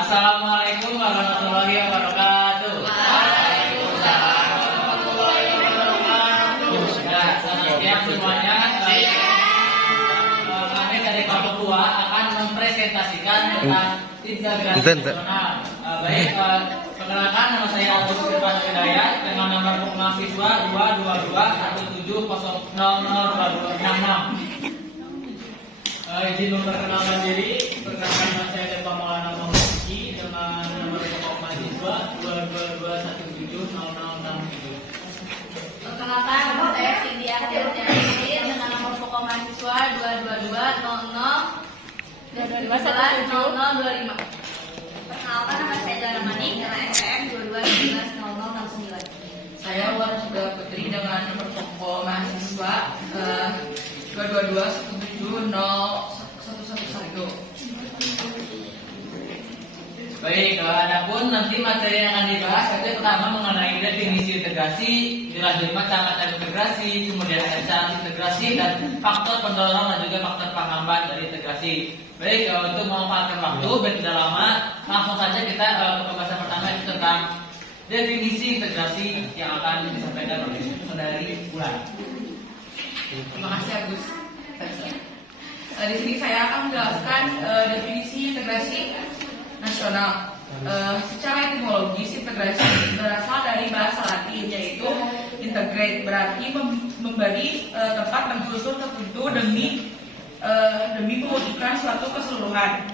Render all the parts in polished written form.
Assalamualaikum warahmatullahi wabarakatuh. Waalaikumsalam warahmatullahi wabarakatuh. Selamat siang semuanya. Kami dari kelompok 2 akan mempresentasikan tentang integrasi nasional. Baik, perkenalkan nama saya Agus Firman Hidayat dengan nomor mahasiswa 22217002266. Izin memperkenalkan diri. Perkenalkan nama saya Depa Maulana Mahmudi dengan nomor pokok mahasiswa 222170067. Perkenalkan nama saya Cynthia Tiartiani dengan nomor pokok mahasiswa 222000025. Perkenalkan nama saya Dara Manik dengan SPM 22170069. Saya Warsuda Putri dengan nomor pokok mahasiswa 222170111. Baik, adapun nanti materi yang akan dibahas itu pertama mengenai definisi integrasi, dilanjut macam-macam integrasi, kemudian cara integrasi dan faktor pendorong dan juga faktor penghambat dari integrasi. Baik, untuk memanfaatkan waktu biar tidak lama, langsung saja kita ke pembahasan pertama itu tentang definisi integrasi yang akan disampaikan oleh saudari Bulan. Terima kasih Agus. Di sini saya akan menjelaskan definisi integrasi nasional. Secara etimologis, integrasi berasal dari bahasa Latin yaitu integrate, berarti memberi tempat bagi unsur tertentu demi mewujudkan suatu keseluruhan.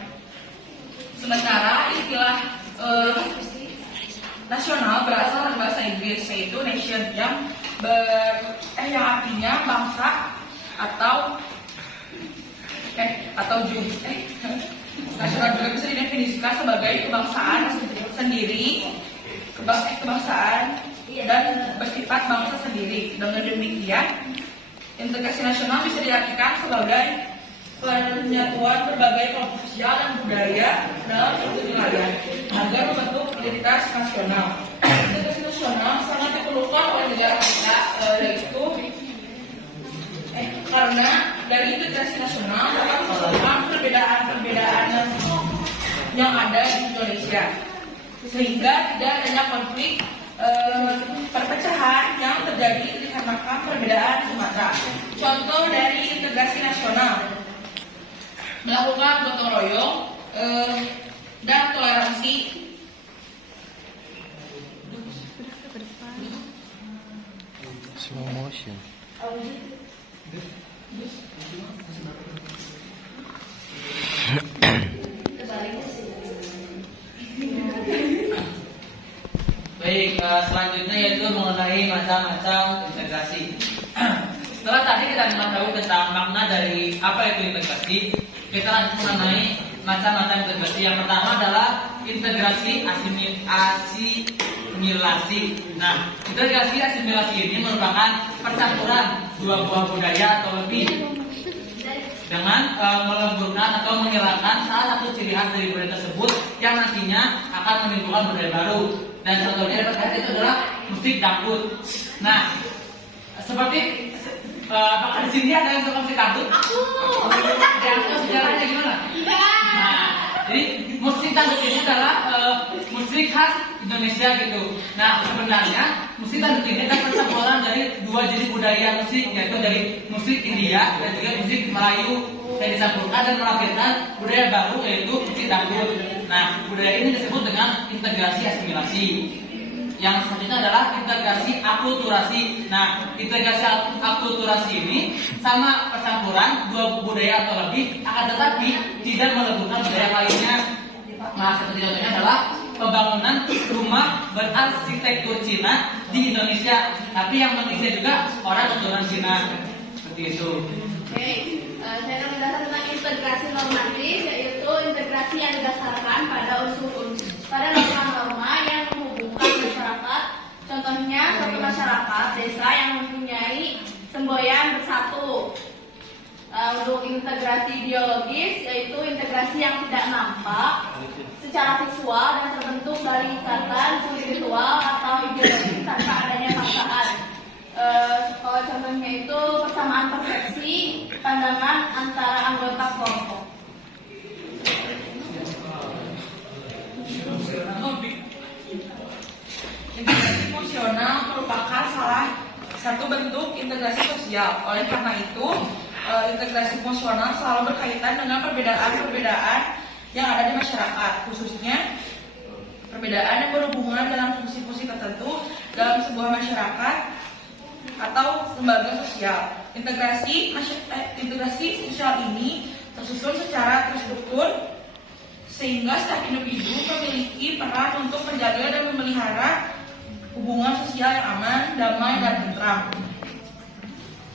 Sementara istilah nasional berasal dari bahasa Inggris yaitu nation yang artinya bangsa atau nasional juga bisa didefinisikan sebagai kebangsaan sendiri, kebangsaan dan bersifat bangsa sendiri. Dengan demikian, integrasi nasional bisa diartikan sebagai penyatuan berbagai kelompok sosial dan budaya dalam suatu wilayah agar membentuk identitas nasional. Integrasi nasional sangat diperlukan oleh negara kita, yaitu karena dari integrasi nasional dapat menyelesaikan perbedaan-perbedaan yang ada di Indonesia, sehingga tidak adanya konflik perpecahan yang terjadi dikarenakan perbedaan semata. Contoh dari integrasi nasional: melakukan gotong royong dan toleransi. Slow motion. Baik, selanjutnya yaitu mengenai macam-macam integrasi. Setelah tadi kita mengetahui tentang makna dari apa itu integrasi, kita lanjut mengenai macam-macam integrasi. Yang pertama adalah integrasi asimilasi. Nah, integrasi asimilasi ini merupakan percampuran dua buah budaya atau lebih dengan melemburkan atau menghilangkan salah satu ciri khas dari budaya tersebut yang nantinya akan menimbulkan budaya baru. Dan contohnya itu adalah musik dangdut. Nah, seperti apakah di sini ada yang suka musik dangdut? Aku. Yang sejarahnya gimana? Nah, jadi musik dangdut ini adalah musik khas Indonesia gitu. Nah, sebenarnya musik dangdut ini adalah percampuran dari dua jenis budaya musik, yaitu dari musik India dan juga musik Melayu yang dicampurkan dan melahirkan budaya baru yaitu musik dangdut. Nah, budaya ini disebut dengan integrasi asimilasi. Yang selanjutnya adalah integrasi akulturasi. Nah, integrasi akulturasi ini sama percampuran dua budaya atau lebih, akan tetapi tidak meleburkan budaya lainnya. Nah, seperti contohnya adalah pembangunan rumah berarsitektur Cina di Indonesia, tapi yang mengisi juga orang keturunan Cina. Seperti itu. Oke, saya akan menjelaskan tentang integrasi normatif, yaitu integrasi yang didasarkan pada pada norma-norma yang menghubungkan masyarakat. Contohnya suatu masyarakat desa yang mempunyai semboyan bersatu. Untuk integrasi biologis, yaitu integrasi yang tidak nampak secara visual dan terbentuk dari ikatan spiritual atau ideologis tanpa adanya paksaan. Kalau contohnya itu persamaan persepsi pandangan antara anggota kelompok. bentuk integrasi sosial. Oleh karena itu, integrasi fungsional selalu berkaitan dengan perbedaan-perbedaan yang ada di masyarakat, khususnya perbedaan yang berhubungan dalam fungsi-fungsi tertentu dalam sebuah masyarakat atau lembaga sosial. Integrasi sosial ini tersusun secara terstruktur sehingga setiap individu memiliki peran untuk menjaga dan memelihara hubungan sosial yang aman, damai, dan tentram.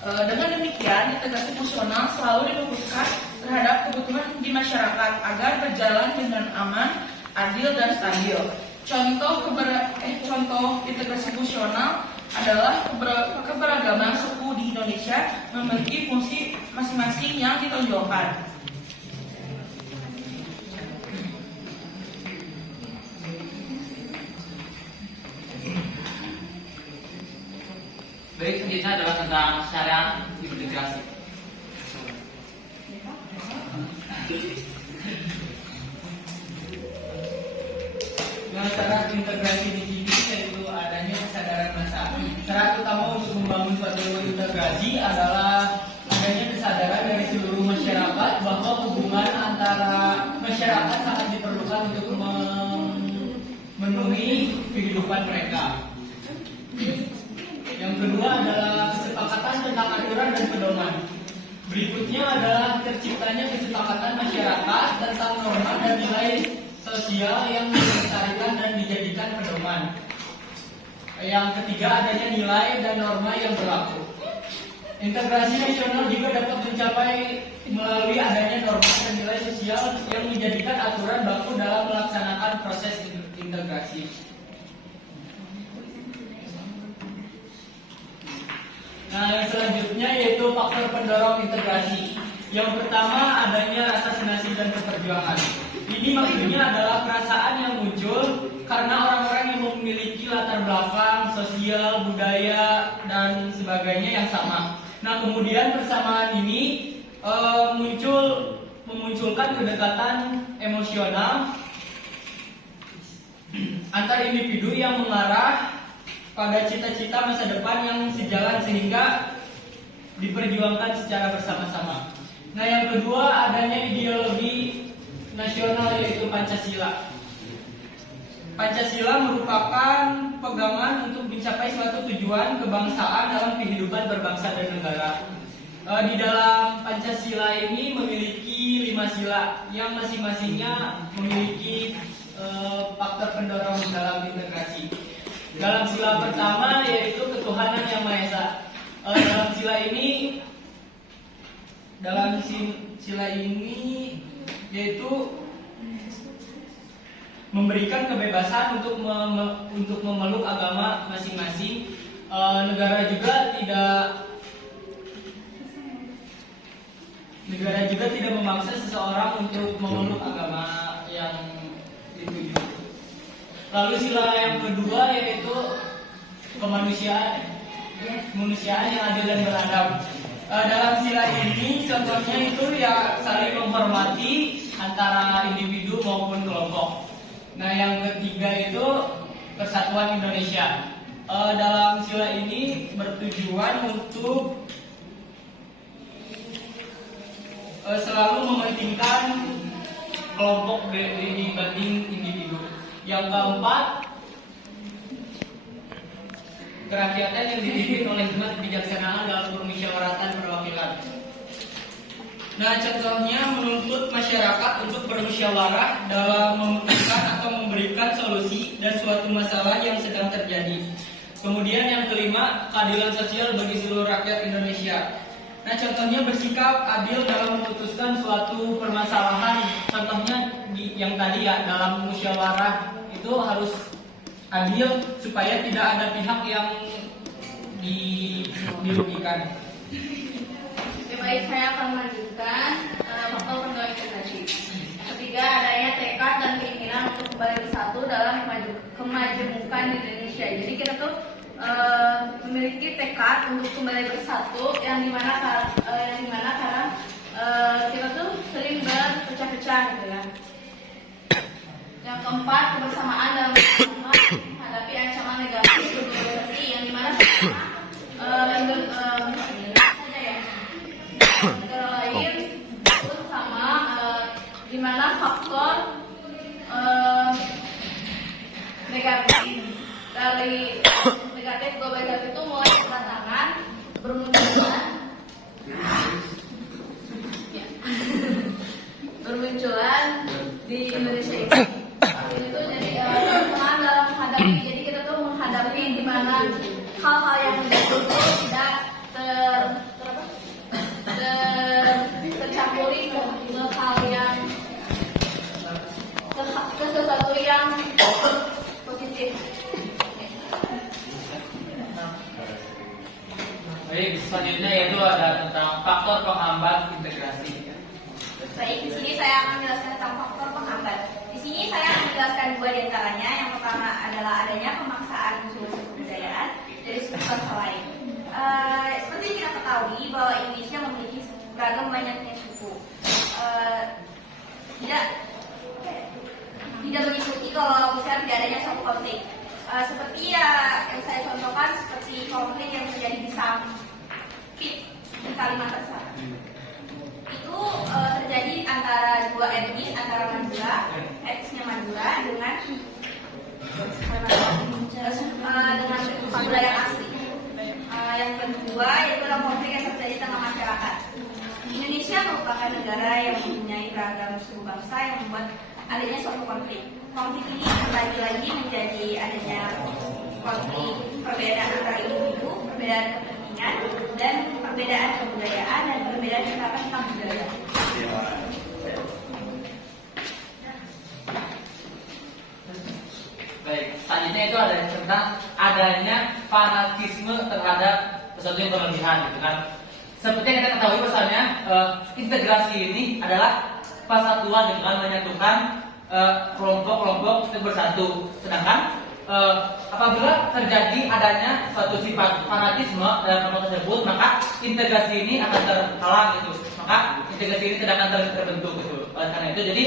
Dengan demikian, integrasi fungsional selalu difokuskan terhadap kebutuhan di masyarakat agar berjalan dengan aman, adil, dan stabil. Contoh integrasi fungsional adalah keberagaman suku di Indonesia memiliki fungsi masing-masing yang ditonjolkan. Baik, selanjutnya adalah tentang syariat integrasi. Syarat integrasi individu yaitu adanya kesadaran massa. Syarat utama untuk membangun suatu integrasi adalah adanya kesadaran dari seluruh masyarakat bahwa hubungan antara masyarakat sangat diperlukan untuk memenuhi kehidupan mereka. Yang kedua adalah kesepakatan tentang aturan dan pedoman. Berikutnya adalah terciptanya kesepakatan masyarakat tentang norma dan nilai sosial yang dilestarikan dan dijadikan pedoman. Yang ketiga adanya nilai dan norma yang berlaku. Integrasi nasional juga dapat mencapai melalui adanya norma dan nilai sosial yang menjadikan aturan baku dalam melaksanakan proses integrasi. Nah, yang selanjutnya yaitu faktor pendorong integrasi. Yang pertama adanya rasa senasib dan keperjuangan. Ini maksudnya adalah perasaan yang muncul karena orang-orang yang memiliki latar belakang sosial, budaya, dan sebagainya yang sama. Nah, kemudian persamaan ini memunculkan kedekatan emosional antar individu yang mengarah pada cita-cita masa depan yang sejalan sehingga diperjuangkan secara bersama-sama. Nah, yang kedua adanya ideologi nasional yaitu Pancasila. Pancasila merupakan pegangan untuk mencapai suatu tujuan kebangsaan dalam kehidupan berbangsa dan negara. Di dalam Pancasila ini memiliki 5 sila yang masing-masingnya memiliki faktor pendorong dalam integrasi. Dalam sila pertama yaitu ketuhanan yang Maha Esa. Dalam sila ini yaitu memberikan kebebasan untuk memeluk agama masing-masing. Negara juga tidak memaksa seseorang untuk memeluk agama yang dituju. Lalu sila yang kedua yaitu kemanusiaan yang adil dan beradab. Dalam sila ini contohnya itu ya saling menghormati antara individu maupun kelompok. Nah, yang ketiga itu persatuan Indonesia. Dalam sila ini bertujuan untuk selalu mementingkan kelompok dibanding individu. Yang keempat, kerakyatan yang dipimpin oleh hikmat kebijaksanaan dalam permusyawaratan perwakilan. Nah, contohnya menuntut masyarakat untuk bermusyawarah dalam memutuskan atau memberikan solusi dan suatu masalah yang sedang terjadi. Kemudian yang kelima, keadilan sosial bagi seluruh rakyat Indonesia. Nah, contohnya bersikap adil dalam memutuskan suatu permasalahan. Contohnya yang tadi ya, dalam musyawarah itu harus adil supaya tidak ada pihak yang dirugikan. Baik, saya akan melanjutkan faktor pendorong integrasi. Ketiga, adanya tekad dan keinginan untuk kembali bersatu dalam kemajemukan di Indonesia. Jadi kita tuh memiliki tekad untuk kembali bersatu yang dimana karena kita tuh sering berpecah-pecah gitu ya. Yang keempat, kebersamaan dalam menghadapi ancaman negatif globalisasi yang dimana di mana faktor negatif dari negatif globalisasi itu mulai belakangan bermunculan bermunculan di Indonesia ini. Itu jadi teman dalam menghadapi, jadi kita tuh menghadapi di mana hal-hal yang negatif itu tidak tercampuri ke hal yang ke sesuatu yang positif. Baik, selanjutnya yaitu ada tentang faktor penghambat integrasi. Baik, di sini saya akan menjelaskan tentang faktor penghambat. Di sini saya akan menjelaskan dua di antaranya. Yang pertama adalah adanya pemaksaan unsur-unsur kebudayaan dari suku bangsa lain. Seperti kita ketahui bahwa Indonesia memiliki beragam banyaknya suku. Tidak mengikuti kalau misalnya tidak adanya suatu konflik. Seperti yang saya contohkan seperti konflik yang terjadi di Sampit di Kalimantan Selatan. Itu terjadi antara dua etnis, antara Madura, etnisnya Madura dengan budaya asli. Yang kedua yaitu adalah konflik yang terjadi di tengah masyarakat. Indonesia merupakan negara yang mempunyai beragam suku bangsa yang membuat adanya suatu konflik. Konflik ini lagi-lagi menjadi adanya konflik perbedaan antara individu, perbedaan kepentingan, dan perbedaan kebudayaan dan perbedaan cara tentang budaya. Baik, selanjutnya itu ada tentang adanya fanatisme terhadap sesuatu yang berlebihan, gitu kan? Seperti yang kita ketahui bahwasanya integrasi ini adalah persatuan, gitu kan, menyatukan kelompok-kelompok untuk bersatu. Sedangkan apabila terjadi adanya suatu sifat fanatisme dalam kelompok tersebut, maka integrasi ini akan terhalang, gitu. Maka integrasi ini tidak akan terbentuk, gitu. Oleh karena itu, jadi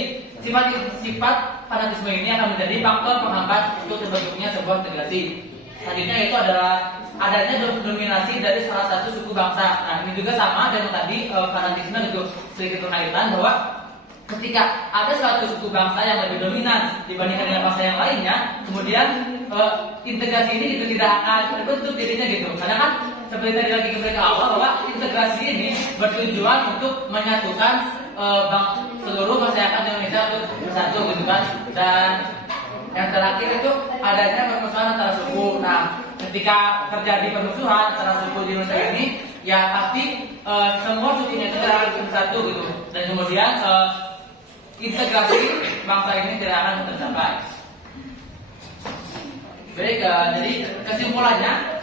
sifat fanatisme ini akan menjadi faktor penghambat untuk terbentuknya sebuah integrasi. Selanjutnya itu adalah adanya dominasi dari salah satu suku bangsa. Nah, ini juga sama dengan tadi fanatisme, itu sedikit berkaitan bahwa ketika ada suatu suku bangsa yang lebih dominan dibandingkan dengan bangsa yang lainnya, kemudian integrasi ini itu tidak akan terbentuk dirinya, gitu. Karena kan seperti tadi lagi kita awal bahwa integrasi ini bertujuan untuk menyatukan seluruh masyarakat Indonesia untuk bersatu, gitu kan. Dan yang terakhir itu adanya permusuhan antara suku. Nah, ketika terjadi permusuhan antara suku di Indonesia ini, ya pasti semua sukunya itu tidak akan bersatu, gitu. Dan kemudian integrasi bangsa ini tidak akan tercapai. Baik, jadi kesimpulannya,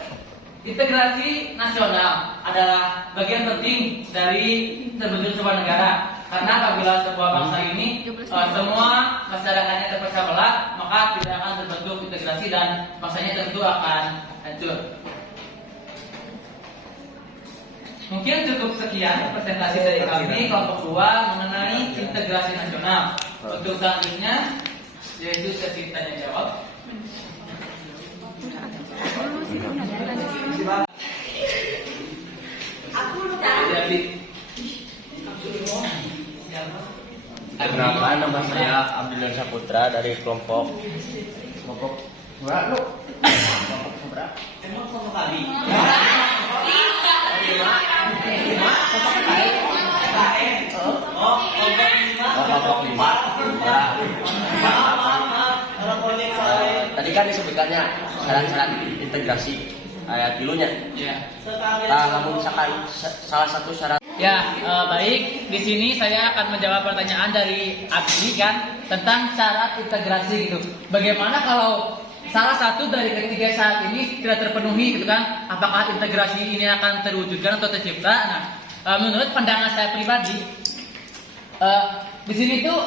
integrasi nasional adalah bagian penting dari terbentuk sebuah negara. Karena apabila sebuah bangsa ini semua masyarakatnya terpecah belah, maka tidak akan terbentuk integrasi dan bangsanya tentu akan hancur. Mungkin cukup sekian presentasi dari kami kelompok 2 mengenai integrasi nasional. Untuk selanjutnya yaitu sesi tanya jawab. Perkenalkan, nama saya Abdullah Saputra dari kelompok 2. Kelompok kami. Tadi kan disebutkannya syarat-syarat integrasi dulunya. Nah, namun salah satu syarat. Ya, baik. Di sini saya akan menjawab pertanyaan dari Abdi kan tentang syarat integrasi, gitu. Bagaimana kalau salah satu dari ketiga syarat ini tidak terpenuhi, gitu kan? Apakah integrasi ini akan terwujudkan atau tercipta? Nah, menurut pandangan saya pribadi, di sini tuh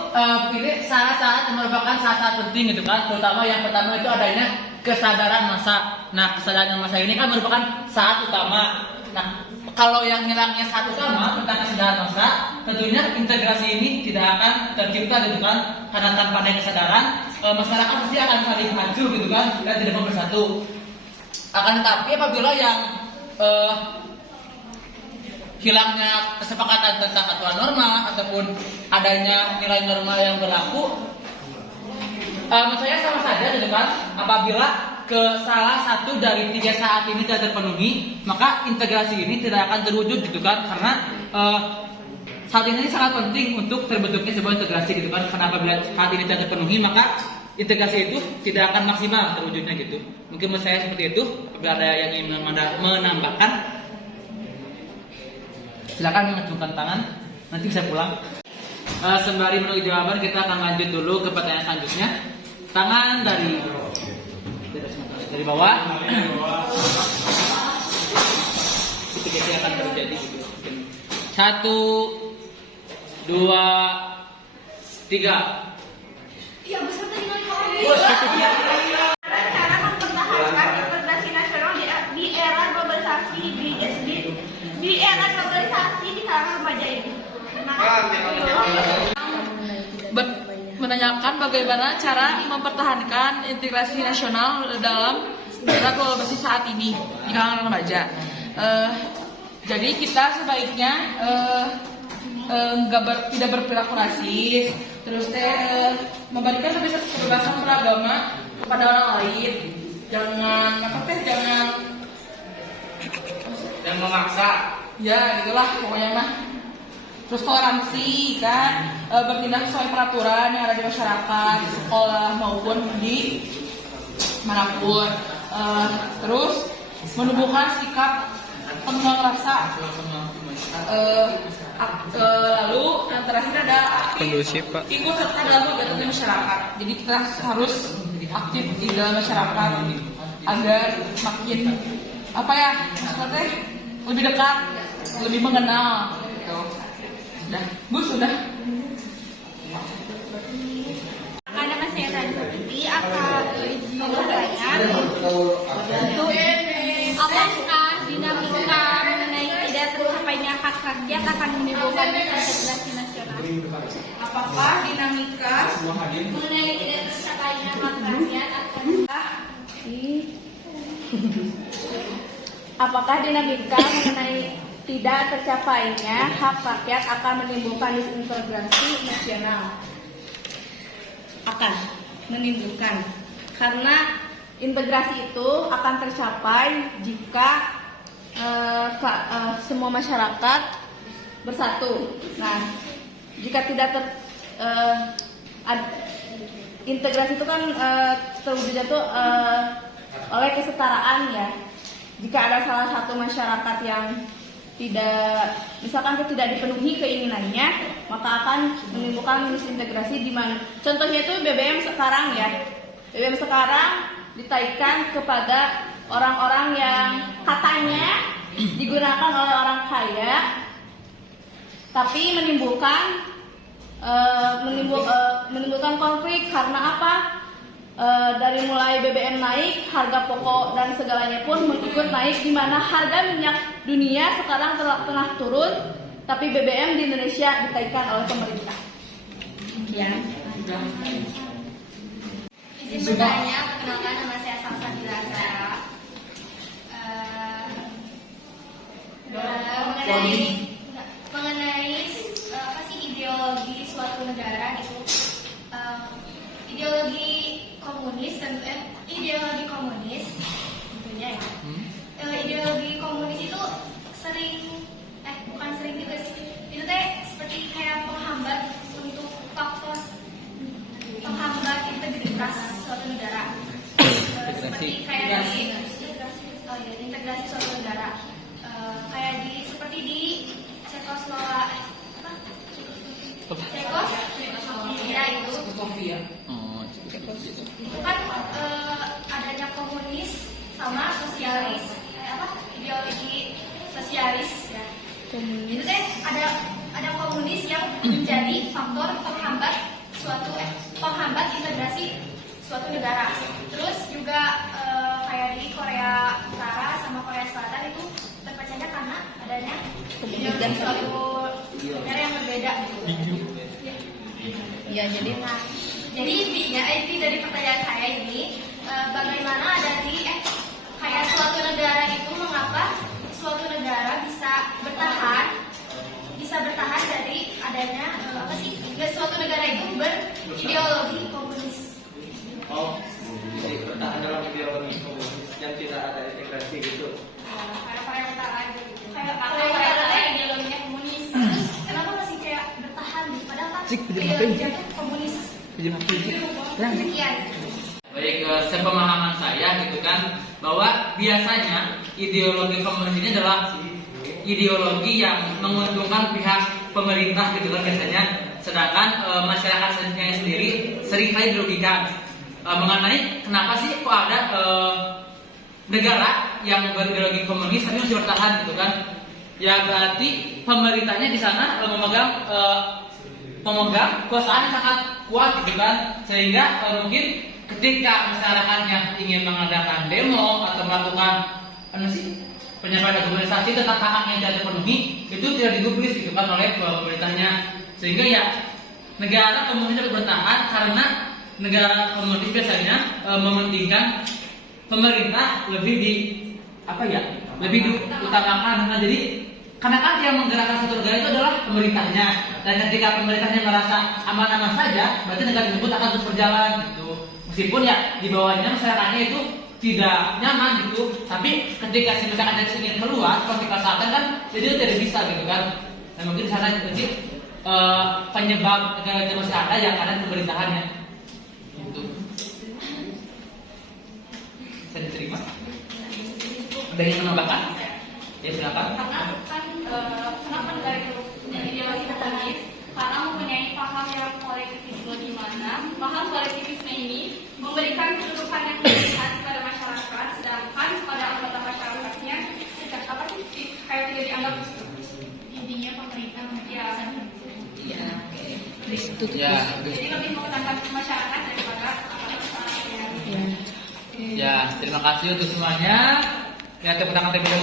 pilih syarat-syarat yang merupakan syarat penting, gitu kan? Terutama yang pertama itu adanya kesadaran massa. Nah, kesadaran massa ini kan merupakan syarat utama. Nah, kalau yang hilangnya satu utama tentang kesadaran massa, tentunya integrasi ini tidak akan tercipta, gitu kan? Karena tanpa adanya kesadaran, masyarakat pasti akan saling hancur, gitu kan? Dan tidak mau bersatu. Akan tetapi apabila yang hilangnya kesepakatan tentang aturan norma ataupun adanya nilai norma yang berlaku, menurut saya sama saja gitu kan. Apabila ke salah satu dari 3 syarat ini tidak terpenuhi, maka integrasi ini tidak akan terwujud gitu kan, karena saat ini sangat penting untuk terbentuknya sebuah integrasi gitu kan, karena apabila saat ini tidak terpenuhi maka integrasi itu tidak akan maksimal terwujudnya gitu. Mungkin menurut saya seperti itu. Apabila ada yang ingin menambahkan, silakan mengacungkan tangan, nanti bisa pulang. Sembari menunggu jawaban, kita akan lanjut dulu ke pertanyaan selanjutnya. Tangan dari bawah. Itu biasanya akan terjadi gitu. 1, 2, 3. Iya, besar tadi cara mempertahankan integrasi nasional di era globalisasi di era globalisasi di kalangan remaja ini. Menanyakan bagaimana cara mempertahankan integrasi nasional dalam era globalisasi saat ini di kalangan remaja. Jadi kita sebaiknya tidak berperilaku rasis, terus memberikan kebebasan beragama kepada orang lain, jangan memaksa. Ya gitulah pokoknya mah. Terus toleransi kan, bertindak sesuai peraturan yang ada di masyarakat, di sekolah maupun di manapun. Terus menumbuhkan sikap penuh rasa. Lalu yang terakhir ada ikut serta dalam kegiatan di masyarakat. Jadi kita harus aktif di dalam masyarakat agar makin maksudnya lebih dekat, lebih mengenal. Gitu. Sudah. Karena saya tadi seperti akan bertanya apakah dinamika mengenai tidak tercapainya hak rakyat akan menimbulkan integrasi nasional? Apakah dinamika Mengenai tidak tercapainya hak rakyat apakah dinamika mengenai tidak tercapainya hak rakyat akan menimbulkan disintegrasi nasional? Akan menimbulkan, karena integrasi itu akan tercapai jika semua masyarakat bersatu. Nah, jika tidak integrasi itu kan terwujudnya tuh oleh kesetaraan ya. Jika ada salah satu masyarakat yang misalkan tidak dipenuhi keinginannya, maka akan menimbulkan disintegrasi di mana. Contohnya itu BBM sekarang ya. BBM sekarang ditaikan kepada orang-orang yang katanya digunakan oleh orang kaya, tapi menimbulkan konflik karena apa? Dari mulai BBM naik, harga pokok dan segalanya pun mengikut naik, di mana harga minyak dunia sekarang tengah turun, tapi BBM di Indonesia ditaikkan oleh pemerintah. Ya. Izin bertanya, perkenalkan nama saya Samsa Dilasa. Mengenai apa sih ideologi suatu negara itu, ideologi komunis tentunya ya. Ideologi komunis itu bukan sering juga sih. Itu seperti kayak penghambat untuk faktor penghambat integritas suatu negara. Seperti kayak integrasi suatu negara. Seperti di Czechoslovakia itu. Itu kan adanya komunis sama sosialis, ideologi sosialis ya. Itu ada komunis yang menjadi faktor penghambat integrasi suatu negara. Terus juga kayak di Korea Utara sama Korea Selatan itu terpecahnya karena adanya ideologi suatu negara yang berbeda. Ya, jadi inti dari pertanyaan saya ini, bagaimana kayak suatu negara itu, mengapa suatu negara bisa bertahan bisa bertahan dari adanya suatu negara itu berideologi komunis. Oh, jadi bertahan dalam ideologi komunis yang tidak ada integrasi gitu. Kayak Korea aja gitu. Kayak Korea ideologinya komunis. Terus kenapa masih kayak bertahan gitu? Padahal kan ideologinya komunis. Sekian. Baik, sepemahaman saya gitu kan, bahwa biasanya ideologi komunis ini adalah ideologi yang menguntungkan pihak pemerintah gitu kan biasanya, sedangkan masyarakatnya sendiri seringkali dirugikan. Mengenai kenapa sih kok ada negara yang berideologi komunis tapi masih bertahan gitu kan? Ya berarti pemerintahnya di sana memegang kekuasaan yang sangat kuat gitu kan, sehingga mungkin ketika masyarakatnya ingin mengadakan demo atau melakukan penyampaian dokumentasi tentang hak yang tidak terpenuhi, itu tidak digubris gitu kan oleh pemerintahnya, sehingga ya negara komunis dapat bertahan karena negara komunis biasanya mementingkan pemerintah lebih diutamakan. Nah, jadi karena kan yang menggerakkan satu negara itu adalah pemerintahnya, dan ketika pemerintahnya merasa aman-aman saja, berarti negara tersebut akan terus berjalan gitu. Meskipun ya di bawahnya masyarakatnya itu tidak nyaman gitu, tapi ketika si masyarakat ingin keluar, seperti Selatan kan, jadi itu tidak bisa gitu kan. Nah mungkin di sana jadi penyebab negara itu masih ada ya karena pemerintahannya. Gitu. Bisa diterima? Ada yang menambahkan? Ya silakan. Karena kan kenapa negara itu ideologi komunis? Karena mempunyai paham yang kolektivisme, di mana paham kolektivisme ini memberikan kedudukan yang berlebihan kepada masyarakat, sedangkan pada anggota masyarakatnya kayak tidak dianggap intinya pemerintah ya. Jadi lebih mengutamakan masyarakat daripada masyarakatnya. Ya, terima kasih untuk semuanya. Ya, tepuk tangan terlebih dahulu.